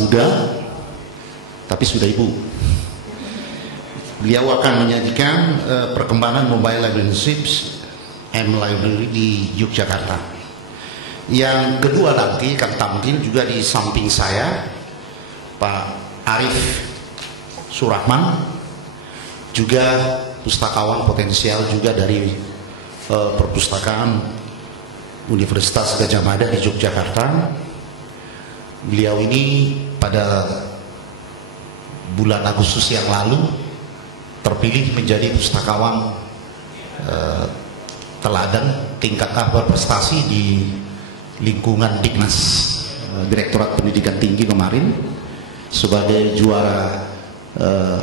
muda tapi sudah ibu. Beliau akan menyajikan perkembangan mobile library M-Library di Yogyakarta. Yang kedua nanti akan tampil juga di samping saya Pak Arif Surahman, juga pustakawan potensial juga dari perpustakaan Universitas Gadjah Mada di Yogyakarta. Beliau ini pada bulan Agustus yang lalu terpilih menjadi pustakawan teladan tingkat berprestasi di lingkungan Diknas Direktorat Pendidikan Tinggi kemarin sebagai juara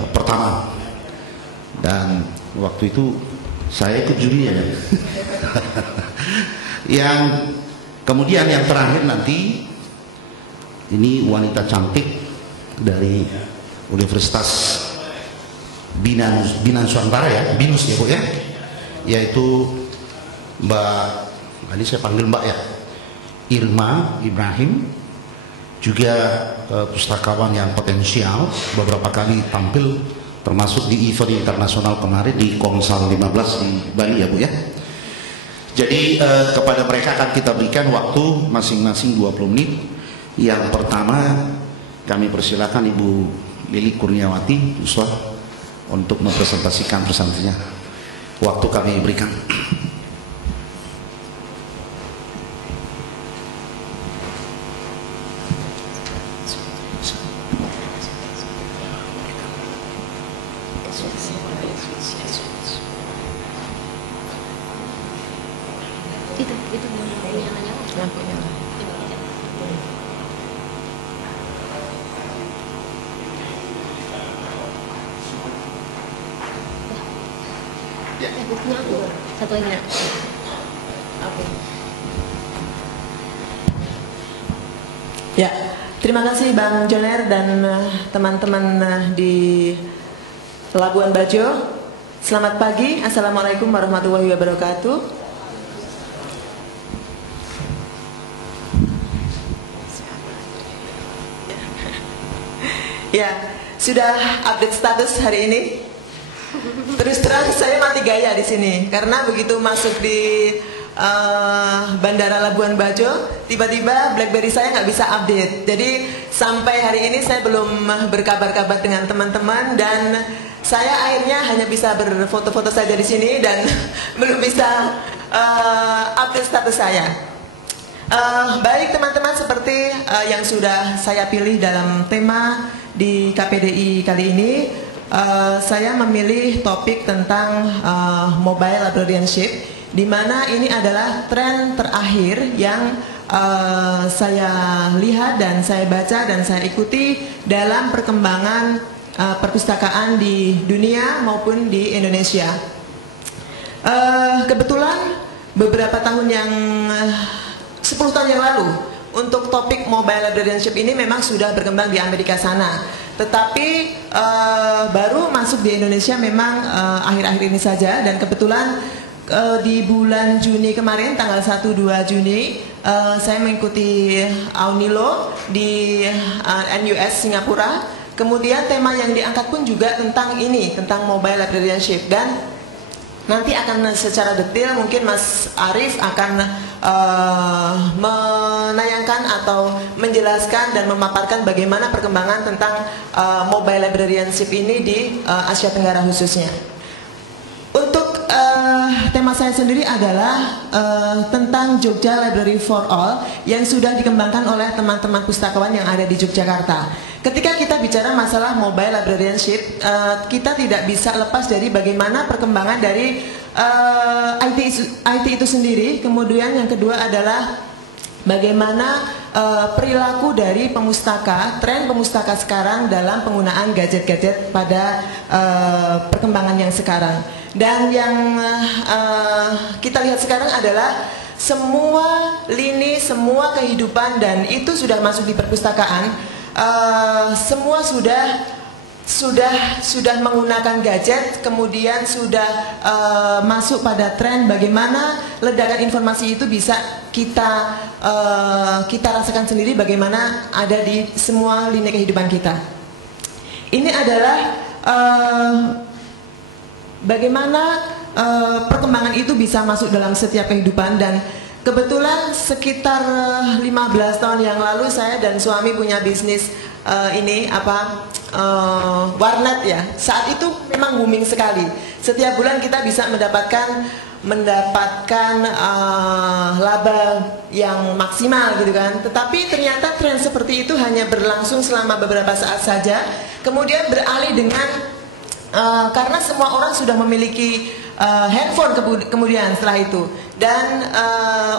pertama, dan waktu itu saya ikut jurinya. Yang kemudian yang terakhir nanti ini wanita cantik dari Universitas Binus Nusantara ya, Binus ya Bu ya, yaitu Mbak, ini saya panggil Mbak ya, Irma Ibrahim, juga pustakawan yang potensial, beberapa kali tampil termasuk di event internasional kemarin di Komsal 15 di Bali ya Bu ya. Jadi kepada mereka akan kita berikan waktu masing-masing 20 menit. Yang pertama kami persilakan Ibu Lili Kurniawati Ustaz untuk mempresentasikan pesantrennya. Waktu kami berikan. Itu lampunya. Buktinya aku satu lagi nak. Oke. Ya, terima kasih Bang Joner dan teman-teman di Labuan Bajo. Selamat pagi, assalamualaikum warahmatullahi wabarakatuh. Ya, sudah update status hari ini. Terus terang saya mati gaya di sini karena begitu masuk di Bandara Labuan Bajo, tiba-tiba BlackBerry saya nggak bisa update. Jadi sampai hari ini saya belum berkabar-kabar dengan teman-teman dan saya akhirnya hanya bisa berfoto-foto saja di sini dan belum bisa update status saya. Baik teman-teman, seperti yang sudah saya pilih dalam tema di KPDI kali ini. Saya memilih topik tentang mobile librarianship, di mana ini adalah tren terakhir yang saya lihat dan saya baca dan saya ikuti dalam perkembangan perpustakaan di dunia maupun di Indonesia. Kebetulan beberapa tahun yang 10 tahun yang lalu untuk topik mobile librarianship ini memang sudah berkembang di Amerika sana. Tetapi baru masuk di Indonesia memang akhir-akhir ini saja, dan kebetulan di bulan Juni kemarin tanggal 1-2 Juni saya mengikuti Aunilo di NUS Singapura. Kemudian tema yang diangkat pun juga tentang ini, tentang mobile librarianship, dan nanti akan secara detail mungkin Mas Arif akan menayangkan atau menjelaskan dan memaparkan bagaimana perkembangan tentang mobile librarianship ini di Asia Tenggara khususnya. Untuk tema saya sendiri adalah tentang Jogja Library for All yang sudah dikembangkan oleh teman-teman pustakawan yang ada di Yogyakarta. Ketika kita bicara masalah mobile librarianship, kita tidak bisa lepas dari bagaimana perkembangan dari IT itu sendiri. Kemudian yang kedua adalah bagaimana perilaku dari pemustaka, tren pemustaka sekarang dalam penggunaan gadget-gadget pada perkembangan yang sekarang. Dan yang kita lihat sekarang adalah semua lini, semua kehidupan, dan itu sudah masuk di perpustakaan. Semua sudah sudah menggunakan gadget, kemudian sudah masuk pada tren bagaimana ledakan informasi itu bisa kita rasakan sendiri, bagaimana ada di semua lini kehidupan kita. Ini adalah bagaimana perkembangan itu bisa masuk dalam setiap kehidupan. Dan kebetulan sekitar 15 tahun yang lalu saya dan suami punya bisnis warnet ya. Saat itu memang booming sekali. Setiap bulan kita bisa mendapatkan laba yang maksimal gitu kan. Tetapi ternyata tren seperti itu hanya berlangsung selama beberapa saat saja. Kemudian beralih dengan karena semua orang sudah memiliki handphone kemudian setelah itu, dan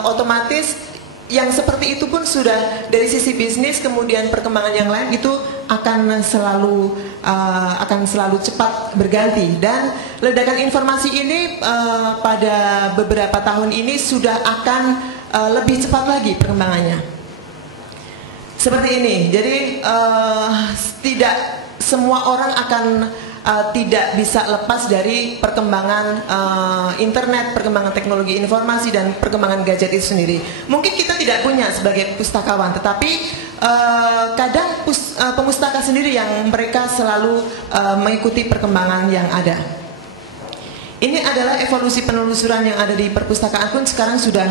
otomatis yang seperti itu pun sudah dari sisi bisnis, kemudian perkembangan yang lain itu akan selalu cepat berganti. Dan ledakan informasi ini pada beberapa tahun ini sudah akan lebih cepat lagi perkembangannya. Seperti ini. Jadi tidak semua orang akan tidak bisa lepas dari perkembangan internet, perkembangan teknologi informasi, dan perkembangan gadget itu sendiri. Mungkin kita tidak punya sebagai pustakawan, tetapi kadang pemustaka sendiri yang mereka selalu mengikuti perkembangan yang ada. Ini adalah evolusi penelusuran yang ada di perpustakaan pun sekarang sudah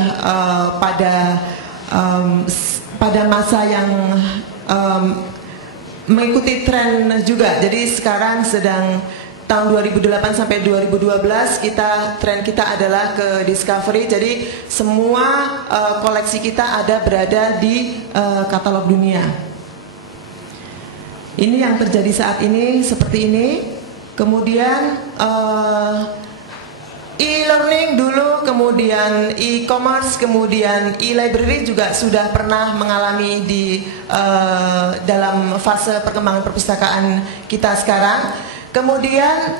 pada masa yang mengikuti tren juga. Jadi sekarang sedang tahun 2008 sampai 2012 tren kita adalah ke discovery. Jadi semua koleksi kita berada di katalog dunia. Ini yang terjadi saat ini seperti ini. Kemudian e-learning dulu, kemudian e-commerce, kemudian e-library juga sudah pernah mengalami di dalam fase perkembangan perpustakaan kita sekarang. Kemudian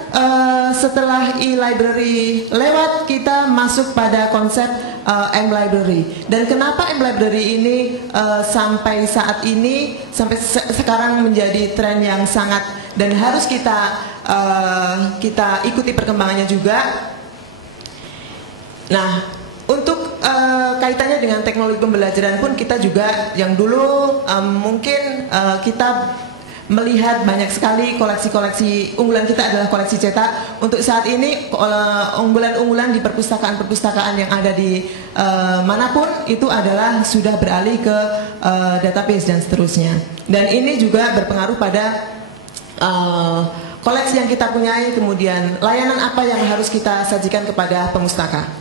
setelah e-library lewat, kita masuk pada konsep m-library. Dan kenapa m-library ini sampai saat ini, sampai sekarang menjadi tren yang sangat dan harus kita ikuti perkembangannya juga. Nah, untuk kaitannya dengan teknologi pembelajaran pun kita juga yang dulu mungkin kita melihat banyak sekali koleksi-koleksi unggulan kita adalah koleksi cetak. Untuk saat ini unggulan-unggulan di perpustakaan-perpustakaan yang ada di manapun itu adalah sudah beralih ke database dan seterusnya. Dan ini juga berpengaruh pada koleksi yang kita punyai, kemudian layanan apa yang harus kita sajikan kepada pemustaka.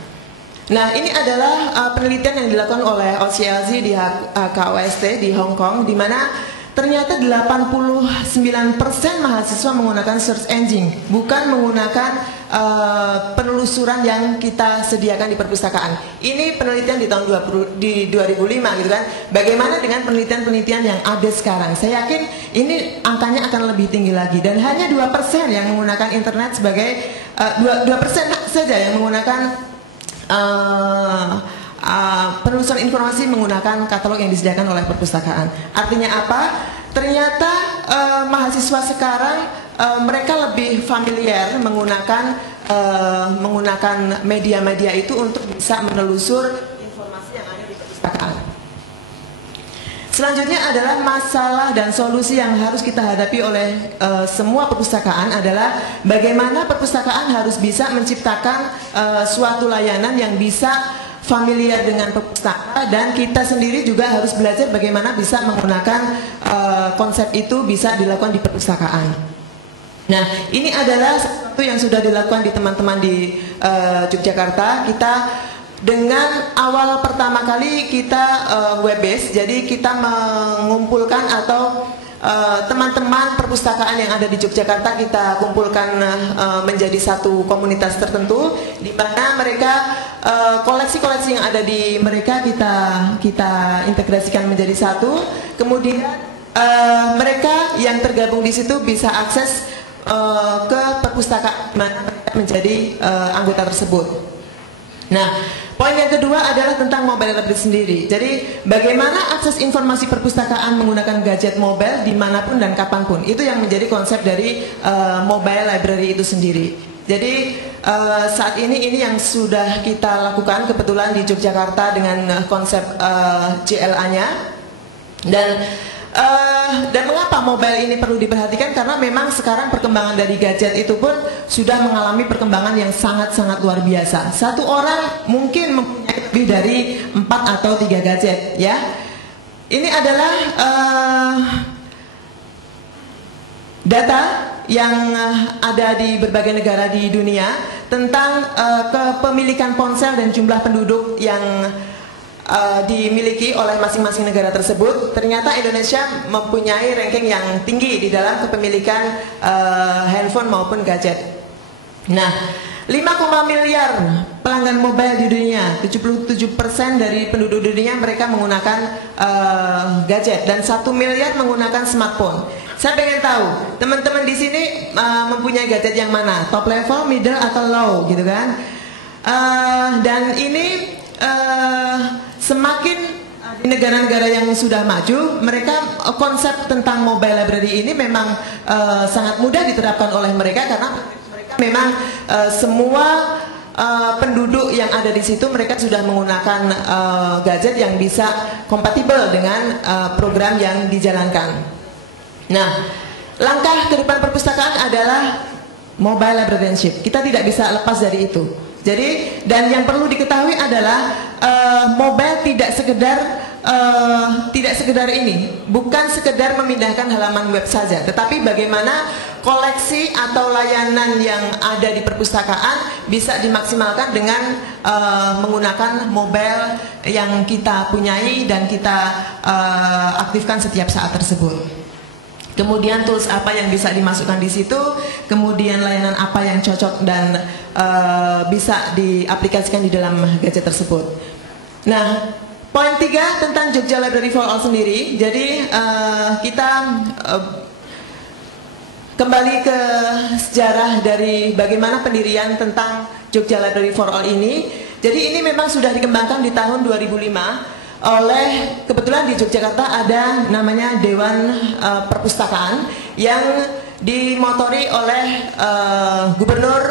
Nah, ini adalah penelitian yang dilakukan oleh OCLZ di KOST di Hong Kong, di mana ternyata 89% mahasiswa menggunakan search engine, bukan menggunakan penelusuran yang kita sediakan di perpustakaan. Ini penelitian di tahun 2005 gitu kan. Bagaimana dengan penelitian-penelitian yang ada sekarang? Saya yakin ini angkanya akan lebih tinggi lagi, dan hanya 2% yang menggunakan internet sebagai 2% saja yang menggunakan penelusuran informasi menggunakan katalog yang disediakan oleh perpustakaan. Artinya apa? Ternyata mahasiswa sekarang mereka lebih familiar menggunakan media-media itu untuk bisa menelusur informasi yang ada di perpustakaan. Selanjutnya adalah masalah dan solusi yang harus kita hadapi oleh semua perpustakaan adalah bagaimana perpustakaan harus bisa menciptakan suatu layanan yang bisa familiar dengan perpustakaan, dan kita sendiri juga harus belajar bagaimana bisa menggunakan konsep itu bisa dilakukan di perpustakaan. Nah, ini adalah sesuatu yang sudah dilakukan di teman-teman di Yogyakarta. Kita dengan awal pertama kali kita web based, jadi kita mengumpulkan atau teman-teman perpustakaan yang ada di Yogyakarta kita kumpulkan menjadi satu komunitas tertentu, di mana mereka koleksi-koleksi yang ada di mereka kita integrasikan menjadi satu. Kemudian mereka yang tergabung di situ bisa akses ke perpustakaan mana mereka menjadi anggota tersebut. Nah, Poin yang kedua adalah tentang mobile library sendiri. Jadi bagaimana akses informasi perpustakaan menggunakan gadget mobile dimanapun dan kapanpun. Itu yang menjadi konsep dari mobile library itu sendiri. Jadi saat ini yang sudah kita lakukan kebetulan di Yogyakarta dengan konsep JLA-nya. Dan mengapa mobile ini perlu diperhatikan? Karena memang sekarang perkembangan dari gadget itu pun sudah mengalami perkembangan yang sangat-sangat luar biasa. Satu orang mungkin mempunyai lebih dari 4 atau 3 gadget, ya. Ini adalah data yang ada di berbagai negara di dunia tentang kepemilikan ponsel dan jumlah penduduk yang dimiliki oleh masing-masing negara tersebut. Ternyata Indonesia mempunyai ranking yang tinggi di dalam kepemilikan handphone maupun gadget. Nah, 5, miliar pelanggan mobile di dunia, 77% dari penduduk dunia mereka menggunakan gadget dan 1 miliar menggunakan smartphone. Saya pengen tahu teman-teman di sini mempunyai gadget yang mana, top level, middle atau low, gitu kan? Dan ini semakin di negara-negara yang sudah maju, mereka konsep tentang mobile library ini memang sangat mudah diterapkan oleh mereka karena mereka memang semua penduduk yang ada di situ mereka sudah menggunakan gadget yang bisa kompatibel dengan program yang dijalankan. Nah, langkah ke depan perpustakaan adalah mobile librarianship. Kita tidak bisa lepas dari itu. Jadi, dan yang perlu diketahui adalah mobile tidak sekedar ini, bukan sekedar memindahkan halaman web saja, tetapi bagaimana koleksi atau layanan yang ada di perpustakaan bisa dimaksimalkan dengan menggunakan mobile yang kita punyai dan kita aktifkan setiap saat tersebut. Kemudian tools apa yang bisa dimasukkan di situ, kemudian layanan apa yang cocok dan bisa diaplikasikan di dalam gadget tersebut. Nah, poin 3 tentang Jogja Library for All sendiri. Jadi kita kembali ke sejarah dari bagaimana pendirian tentang Jogja Library for All ini. Jadi ini memang sudah dikembangkan di tahun 2005. Oleh kebetulan di Yogyakarta ada namanya Dewan Perpustakaan yang dimotori oleh Gubernur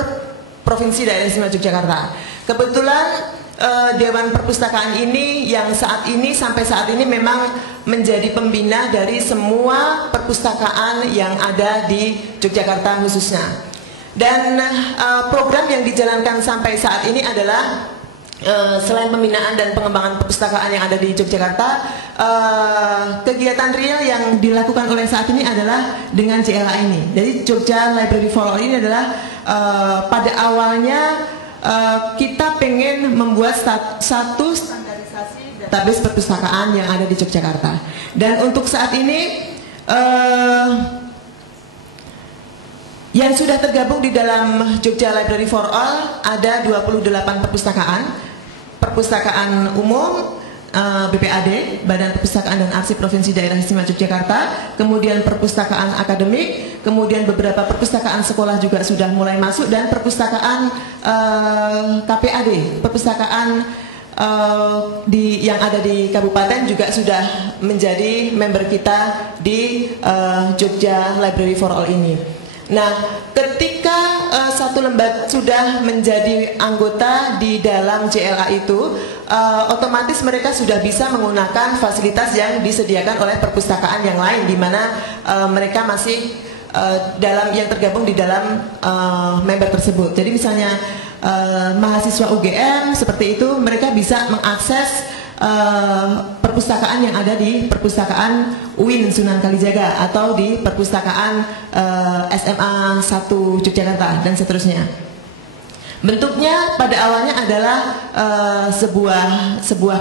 Provinsi Daerah Istimewa Yogyakarta. Kebetulan Dewan Perpustakaan ini yang saat ini sampai saat ini memang menjadi pembina dari semua perpustakaan yang ada di Yogyakarta khususnya. Dan program yang dijalankan sampai saat ini adalah selain pembinaan dan pengembangan perpustakaan yang ada di Yogyakarta, kegiatan real yang dilakukan oleh saat ini adalah dengan JLA ini. Jadi Jogja Library for All ini adalah pada awalnya kita pengen membuat satu standarisasi database perpustakaan yang ada di Yogyakarta. Dan untuk saat ini yang sudah tergabung di dalam Jogja Library for All ada 28 perpustakaan umum, BPAD, Badan Perpustakaan dan Arsip Provinsi Daerah Istimewa Yogyakarta, kemudian perpustakaan akademik, kemudian beberapa perpustakaan sekolah juga sudah mulai masuk, dan perpustakaan KPAD, perpustakaan yang ada di kabupaten juga sudah menjadi member kita di Jogja Library for All ini. Nah, ketika satu lembaga sudah menjadi anggota di dalam JLA itu, otomatis mereka sudah bisa menggunakan fasilitas yang disediakan oleh perpustakaan yang lain, di mana mereka masih yang tergabung di dalam member tersebut. Jadi misalnya mahasiswa UGM seperti itu, mereka bisa mengakses perpustakaan yang ada di perpustakaan UIN Sunan Kalijaga atau di perpustakaan SMA 1 Yogyakarta dan seterusnya. Bentuknya pada awalnya adalah sebuah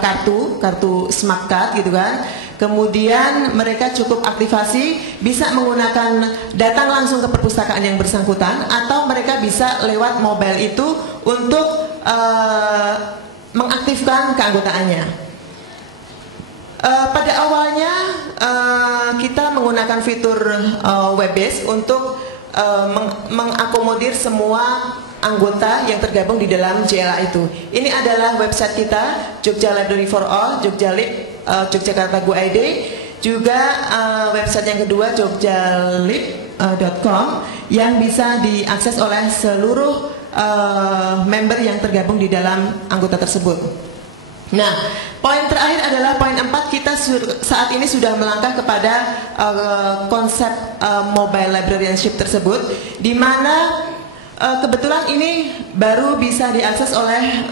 kartu smart card gitu kan. Kemudian mereka cukup aktivasi, bisa menggunakan datang langsung ke perpustakaan yang bersangkutan, atau mereka bisa lewat mobile itu untuk mengaktifkan keanggotaannya. Pada awalnya kita menggunakan fitur web based untuk mengakomodir semua anggota yang tergabung di dalam JLA itu. Ini adalah website kita, Jogja Library for All, Jogja Lib, Yogyakarta Go ID. Juga website yang kedua, jogjalib.com, yang bisa diakses oleh seluruh member yang tergabung di dalam anggota tersebut. Nah, poin terakhir adalah poin 4, kita saat ini sudah melangkah kepada konsep mobile librarianship tersebut, di mana kebetulan ini baru bisa diakses oleh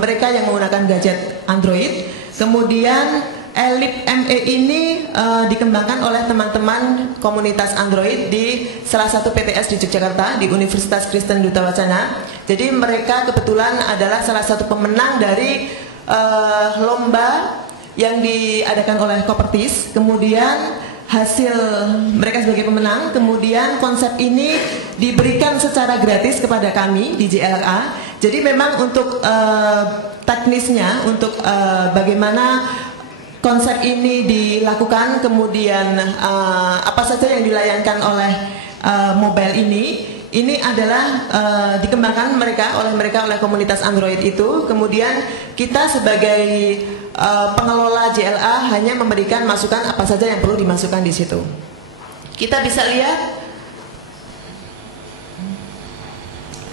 mereka yang menggunakan gadget Android. Kemudian ELIP ME ini dikembangkan oleh teman-teman komunitas Android di salah satu PTS di Yogyakarta, di Universitas Kristen Duta Wacana. Jadi mereka kebetulan adalah salah satu pemenang dari lomba yang diadakan oleh Kopertis. Kemudian hasil mereka sebagai pemenang, kemudian konsep ini diberikan secara gratis kepada kami di JLA. Jadi memang untuk teknisnya, untuk bagaimana konsep ini dilakukan, kemudian apa saja yang dilayangkan oleh mobile ini adalah dikembangkan oleh komunitas Android itu. Kemudian kita sebagai pengelola JLA hanya memberikan masukan apa saja yang perlu dimasukkan di situ. Kita bisa lihat,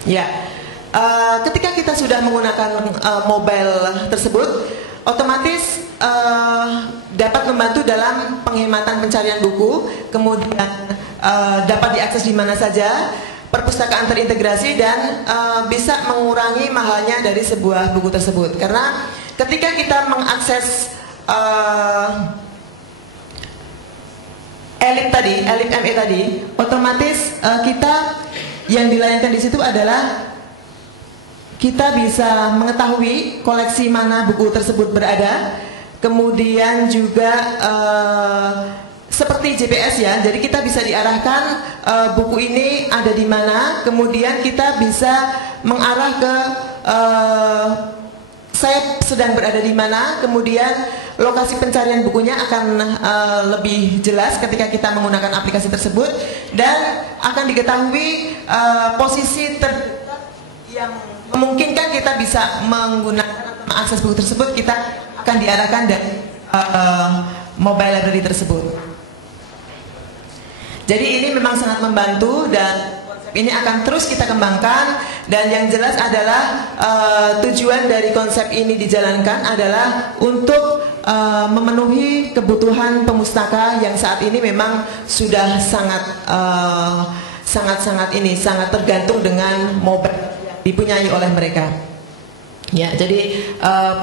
ya, ketika kita sudah menggunakan mobile tersebut, otomatis dapat membantu dalam penghematan pencarian buku, kemudian dapat diakses di mana saja, perpustakaan terintegrasi, dan bisa mengurangi mahalnya dari sebuah buku tersebut. Karena ketika kita mengakses ELIP ME tadi, otomatis kita yang dilayangkan di situ adalah kita bisa mengetahui koleksi mana buku tersebut berada, kemudian juga seperti GPS ya, jadi kita bisa diarahkan buku ini ada di mana, kemudian kita bisa mengarah ke saya sedang berada di mana, kemudian lokasi pencarian bukunya akan lebih jelas ketika kita menggunakan aplikasi tersebut, dan akan diketahui posisi terdekat yang memungkinkan kita bisa menggunakan atau mengakses buku tersebut. Kita akan diarahkan dari mobile library tersebut. Jadi ini memang sangat membantu, dan ini akan terus kita kembangkan. Dan yang jelas adalah tujuan dari konsep ini dijalankan adalah untuk memenuhi kebutuhan pemustaka yang saat ini memang sudah sangat tergantung dengan mobile dipunyai oleh mereka. Ya, jadi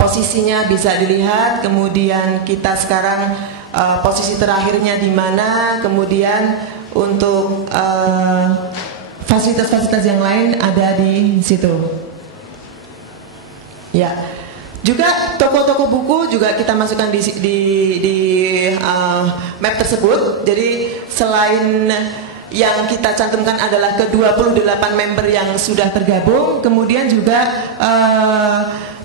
posisinya bisa dilihat, kemudian kita sekarang posisi terakhirnya di mana, kemudian untuk fasilitas-fasilitas yang lain ada di situ. Ya, juga toko-toko buku juga kita masukkan di map tersebut. Jadi selain yang kita cantumkan adalah ke-28 member yang sudah tergabung, kemudian juga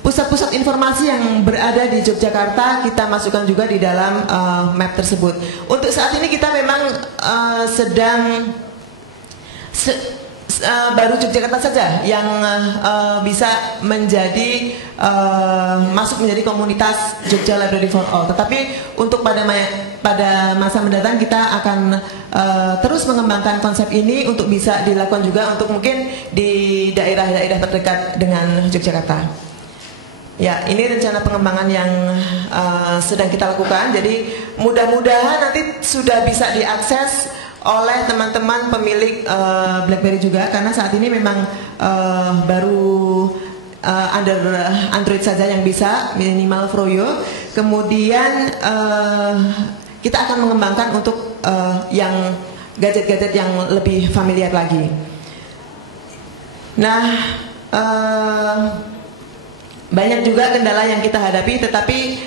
pusat-pusat informasi yang berada di Yogyakarta kita masukkan juga di dalam map tersebut. Untuk saat ini kita memang sedang baru Yogyakarta saja yang bisa menjadi masuk menjadi komunitas Jogja Library for All. Tetapi untuk pada masa mendatang kita akan terus mengembangkan konsep ini untuk bisa dilakukan juga untuk mungkin di daerah-daerah terdekat dengan Yogyakarta. Ya, ini rencana pengembangan yang sedang kita lakukan. Jadi mudah-mudahan nanti sudah bisa diakses oleh teman-teman pemilik BlackBerry juga, karena saat ini memang baru under Android saja yang bisa, minimal Froyo. Kemudian kita akan mengembangkan untuk yang gadget-gadget yang lebih familiar lagi. Nah, banyak juga kendala yang kita hadapi, tetapi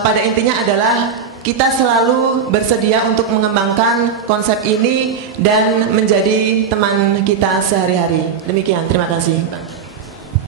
pada intinya adalah kita selalu bersedia untuk mengembangkan konsep ini dan menjadi teman kita sehari-hari. Demikian, terima kasih.